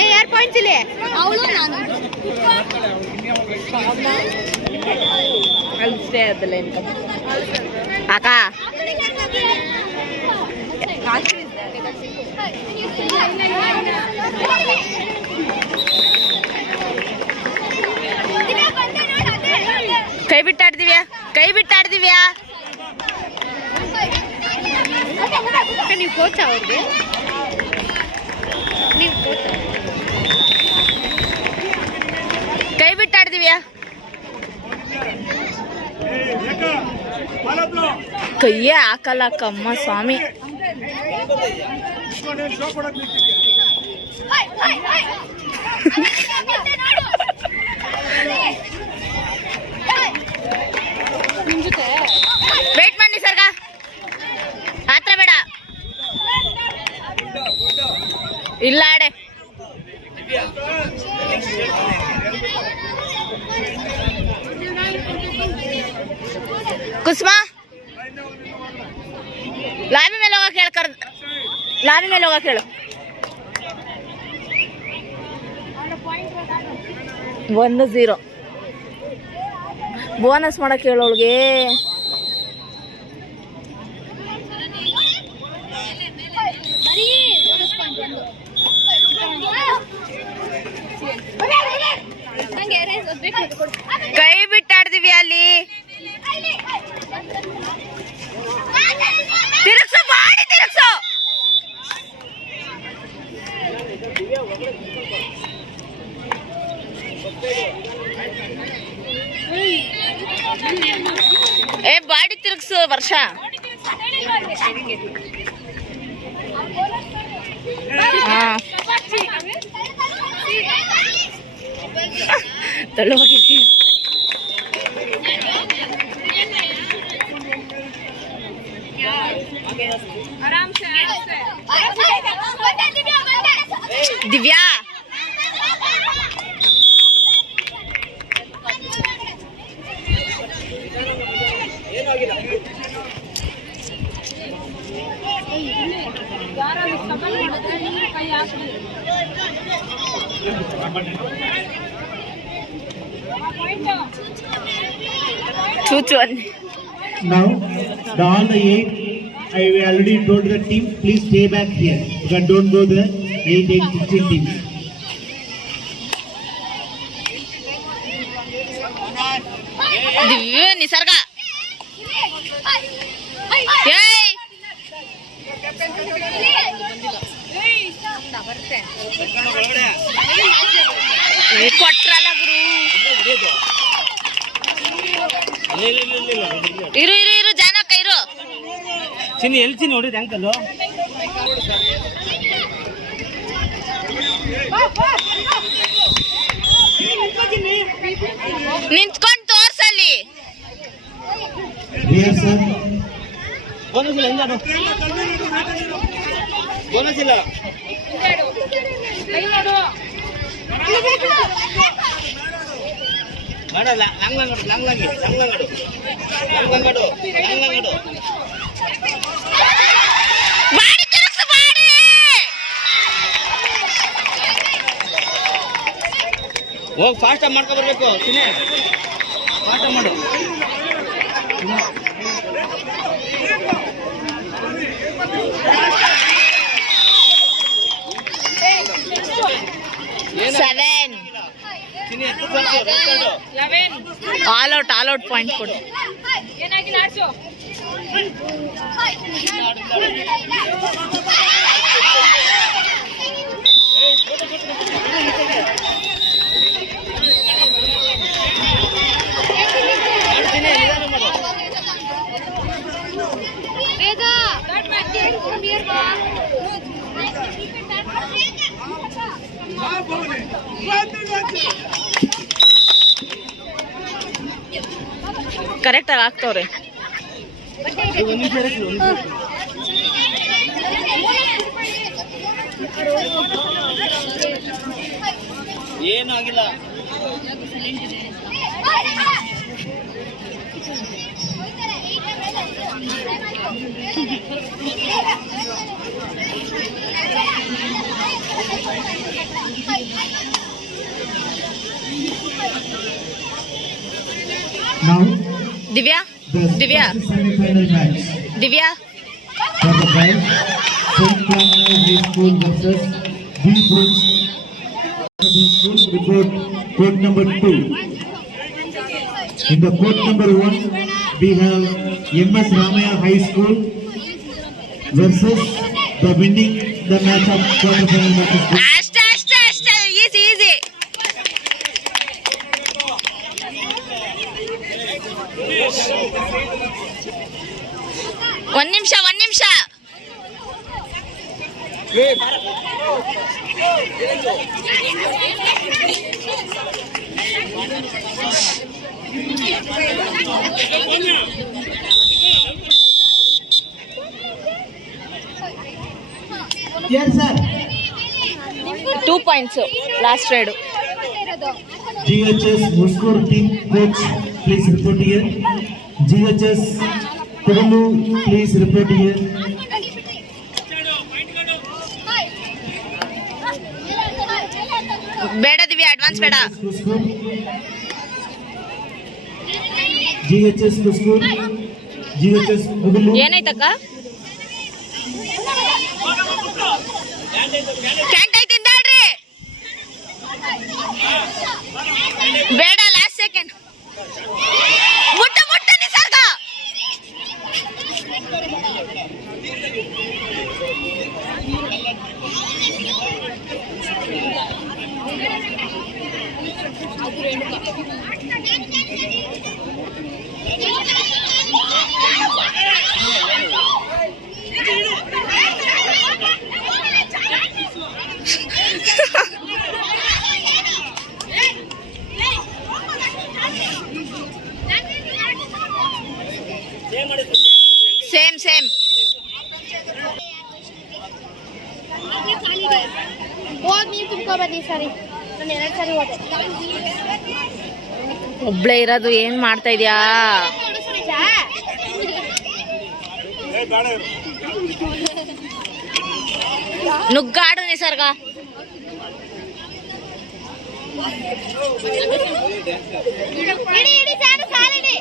ಯಾರು ಪಾಯಿಂಟ್ಸ್ ಇಲ್ಲಿ ಅವಳು ನಾನು ಅಲ್ಸ್ಟೇ ಅದಲ್ಲ ಅಕ್ಕ ಕೈ ಬಿಟ್ಟಾಡ್ದಿವ್ಯಾ ನೀವು ಕೋಚ್ ಅವ್ರಿಗೆ ನೀವು ಕೋಚ್ ಕೈ ಬಿಟ್ಟಾಡ್ದಿವ್ಯಾ ಕೈಯೇ ಹಾಕಲ್ಲ ಕಮ್ಮ ಸ್ವಾಮಿ ವೇಟ್ ಮಾಡಿ ಸರ್ಗ ಹತ್ರ ಬೇಡ ಇಲ್ಲ ಆಡೆ ಕುಸುಮಾ ಲಾಬಿ ಮೇಲೆ ಹೋಗಕ್ಕೆ ಹೇಳು ಲಾಬಿ ಮೇಲೆ ಹೋಗಕ್ಕೆ ಹೇಳು 1-0 ಬೋನಸ್ ಮಾಡಕ್ಕೆ ಹೇಳು ಅವಳಿಗೆ ಕೈ ಬಿಟ್ಟಾಡ್ದಿವಿ ಅಲ್ಲಿ ತಿರುಗ್ಸು ಮಾಡಿ ತಿರುಗ್ಸು ಏ ಬಾಡಿ ತಿರುಗ್ಸು ವರ್ಷ ತಳ್ಳು ಹೋಗಿರ್ತೀವಿ Divya Now, all the 8, I already told the team, please stay back here. But don't go there. 8, 16 teams. ದಿವ್ಯ ನಿಸರ್ಗ ಕೊಟ್ರಲ್ಲ ಗುರು ಇರು ಇರು ಇರು ಜಾನಕ್ಕ ಇರು ಚಿನ್ನಿ ಎಲ್ಲಿ ಚಿನ್ನಿ ನೋಡಿದ್ರಿ ಅಂಕಲ್ ನಿಂತ್ಕೊಂಡು ತೋರ್ಸಲ್ಲಿ ಬೋನಸ್ ಇಲ್ಲ ಎಂದಾಡು ಬೋನಸ್ ಇಲ್ಲ ಮಾಡಲ್ಲ ಲಾಂಗ್ಲಾಂಗಡು ಹೋಗಿ ಫಾಸ್ಟ್ ಮಾಡ್ಕೊ ಬರ್ಬೇಕು ಚಿನ್ನೆ ಫಾಸ್ಟ್ ಮಾಡು 7 ಆಲ್ ಔಟ್ ಪಾಯಿಂಟ್ ಕೊಡು ಕರೆಕ್ಟಾಗಿ ಆಗ್ತವ್ರೆ. ಏನೂ ಆಗಿಲ್ಲ. Now Divya the Divya. first semi-final match Divya for the guys St. Clara High School versus B Brooks School. Report court number 2. In the court number 1, we have MS Ramaya High School versus the winning the match of quarter-final matches. ಅಷ್ಟೇ ಅಷ್ಟೇ ಅಷ್ಟೇ easy easy. ಒಂದ್ ನಿಮಿಷ Yes, sir. 2 points last raid. GHS Muskur team coach, please report here. GHS Kudulu, please report here. ಬೇಡ Divya, advance ಬೇಡ. Muskur. GHS Muskur. GHS Kudulu. ಏನಾಯ್ತಕ್ಕ? Can't ಐತಿಂದ ಹೇಳ್ರಿ. ಬೇಡ, ಲಾಸ್ಟ್ ಸೆಕೆಂಡ್. ಮುಟ್ಟ ನಿಸರ್ಗ. ಸೇಮ್ ಹೋಗಿ ನೀವು ತುಂಬ್ಕೊ ಬನ್ನಿ ಸರಿ. ನಾನು 2 ಸರಿ ಹೋದೆ. ಒಬ್ಳೆ ಇರೋದು ಏನ್ ಮಾಡ್ತಾ ಇದ್ಯಾ? ನುಗ್ಗಾಡು ನಿಸರ್ಗ. ಇಡಿ ಸಾರು ಸಾಲಿಡಿ.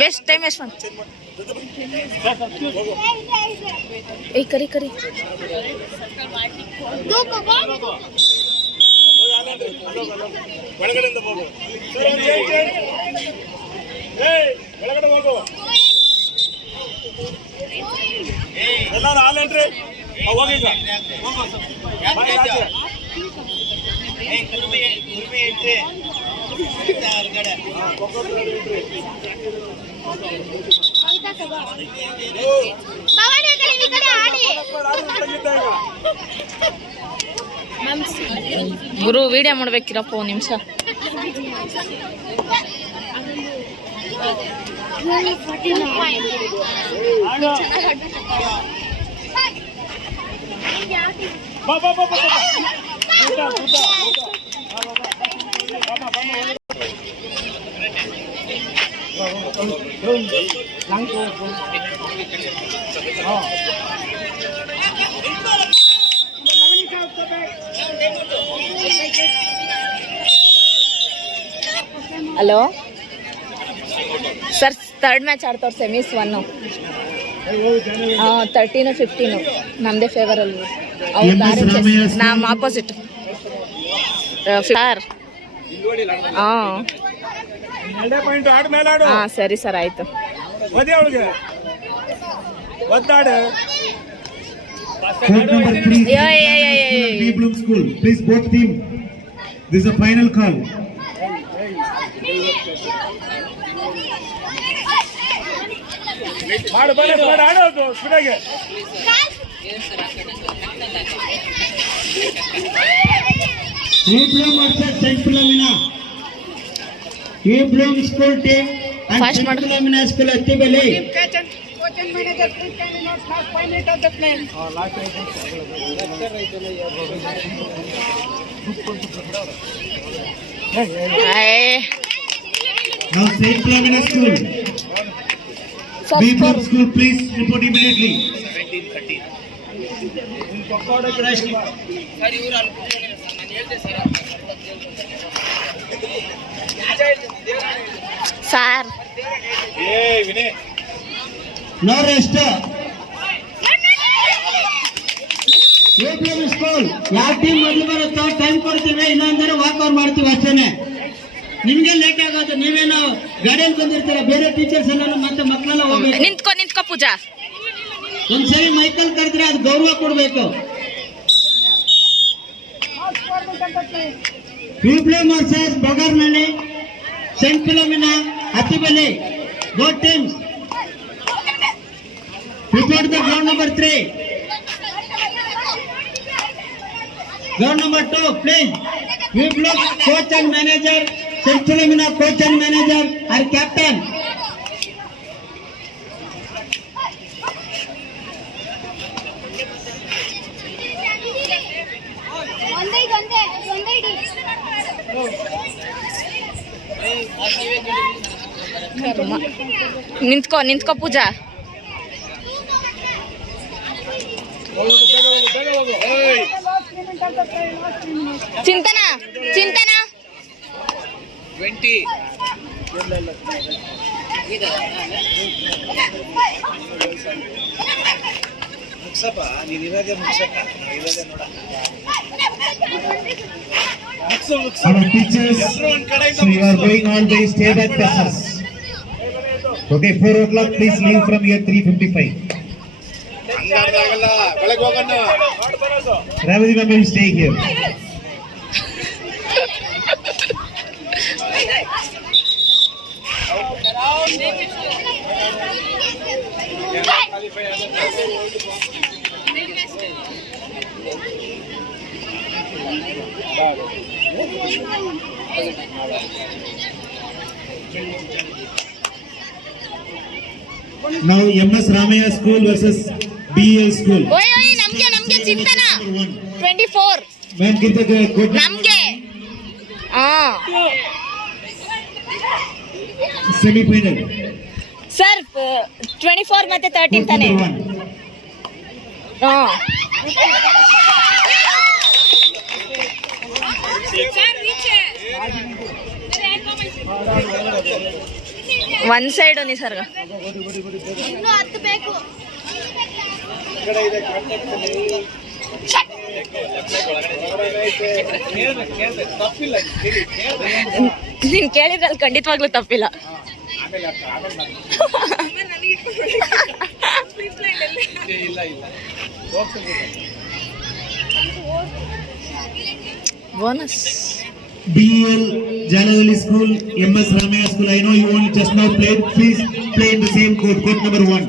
ವೇಸ್ಟ್ ಟೈಮ್ ವೇಸ್ಟ್ ಮಾಡಿ. ಏಯ್ ಕರಿ ಒಳಗಡೆಯಿಂದ ಹೋಗು. ಒಳಗಡೆ ಹೋಗು. ಎಲ್ಲರೂ ಹಾಲೇನ್ರಿ ಹೋಗೀಗ. ಗುರು ವಿಡಿಯೋ ಮಾಡ್ಬೇಕಿರಪ್ಪ 1 ನಿಮಿಷ. ಹಲೋ ಸರ್, 3rd ಮ್ಯಾಚ್ ಆಡ್ತವ್ರು ಸೆಮೀಸ್ 1. 13 15 ನಮ್ಮದೇ ಫೇವರಲ್ಲಿ. ನಮ್ಮ ಆಪೋಸಿಟ್ ಸರ್. ಹಾಂ ಸರಿ ಸರ್, ಆಯಿತು. Court number 3. B Bloom School, please both team. This is a final call. ಆಡೋದು ಸುಡಗೆ. A Bloom versus St. Philomena. A Bloom School team and Fast St. ಮಾಡು. Philomena School Attibele. Now St. Philomena School. B Bloom School, please report immediately. 17-13. Pakoda crash. Sir ಇವರು ಅಲ್ಲಿ ಕೂತ್ಕೊಂಡಿದ್ದಾರೆ sir, ನಾನು ಹೇಳ್ದೆ sir. Sir ಏ Vinay No rest. School ಯಾವ team ಮೊದಲು ಬರುತ್ತೋ time ಕೊಡ್ತೀವಿ, ಇಲ್ಲಾಂದ್ರೆ ವಾಕ್ ಔಟ್ ಮಾಡ್ತೀವಿ ಅಷ್ಟೇನೆ. ನಿಮ್ಗೆ ಲೇಟ್ ಆಗೋದು, ನೀವೇನು ಗಾಡಿಯಲ್ಲಿ ಬಂದಿರ್ತೀರ, ಬೇರೆ ಟೀಚರ್ಸ್ ಎಲ್ಲ ಮತ್ತೆ ಮಕ್ಕಳೆಲ್ಲ ಹೋಗ್ಬೇಕು. ನಿಂತ್ಕೋ ಪೂಜಾ. ಒಂದ್ಸರಿ ಮೈಕಲ್ ಕರೆದ್ರೆ ಅದು ಗೌರವ ಕೊಡ್ಬೇಕು. Pupilum versus Bogarnani, Saint Philomena, Attibali, both teams. Report the ground number 3. Ground number 2, please. Pupilum coach and manager, Saint Philomena coach and manager, our captain. ನಿಂತ್ಕೋ ಪೂಜಾ. ಚಿಂತನ 20. ಮುಗ್ಸಪ್ಪ, ನೀನಿರೋದೇ ಮುಗ್ಸಪ್ಪ, ಇರೋದೇ ನೋಡ. Our teachers, so you are going all day, stay back classes. Okay, 4 o'clock, please leave from here 3:55. ಹಂಗಾರ್ದಾಗಲ್ಲ, ಬೆಳಗ್ಗೆ ಹೋಗೋಣ. Ravadi ma'am will stay here. Now MS Ramaya School versus BL School. ಓಯ್ ನಮ್ಗೆ ಚಿಂತನ 24 Ma'am, give the code. ನಮ್ಗೆ Semi-final. Sir 24 ಮತ್ತೆ 13 ತಾನೆ. One side ನಿಸರ್ಗ. ಇನ್ನೂ 10 ಬೇಕು. ನೀನ್ ಕೇಳಿದ್ರಲ್ಲಿ ಖಂಡಿತವಾಗ್ಲೂ ತಪ್ಪಿಲ್ಲ. Bonus. BL Jaladali School, MS Ramaya School. I know you only just now played. Please play in the same court. Court number 1.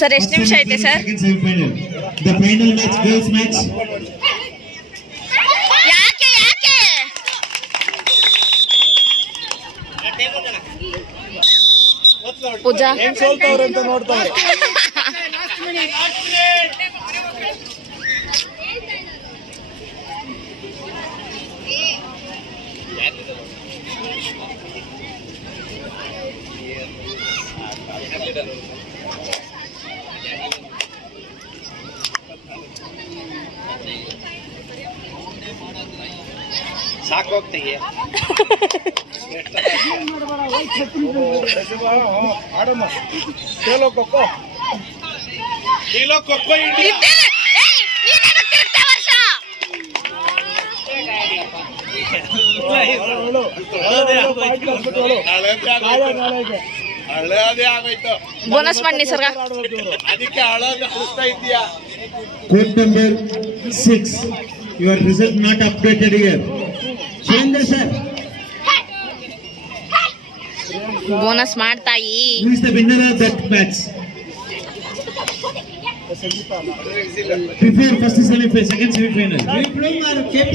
Sir ಎಷ್ಟು ನಿಮಿಷ ಐತೆ sir? Second semi-final. The final match, girls match. ಯಾಕೆ ಪೂಜಾ ಹೆಂಗ್ ಸೋಲ್ತವ್ರೆ ಅಂತ ನೋಡ್ತಾವ್ರೆ. ಸಾಕೋಗ್ತೀಯ ಆಡೋಣ. ಕೇಳೋ ಕೊಕ್ಕೋ ಇಡಿ. ಹಳದೇ ಆಗೋಯ್ತು. Bonus ಮಾಡಿ ನಿಸರ್ಗ. ಅದಕ್ಕೆ ಹಳದ ಅನಿಸ್ತಾ ಇದೆಯಾ? Court number 6. Your result not updated here. Surendra sir. Bonus ಮಾಡ್ತಾಯಿ. Who is the winner of that match? Before first semi-final, second semi-final. We bloom our KP.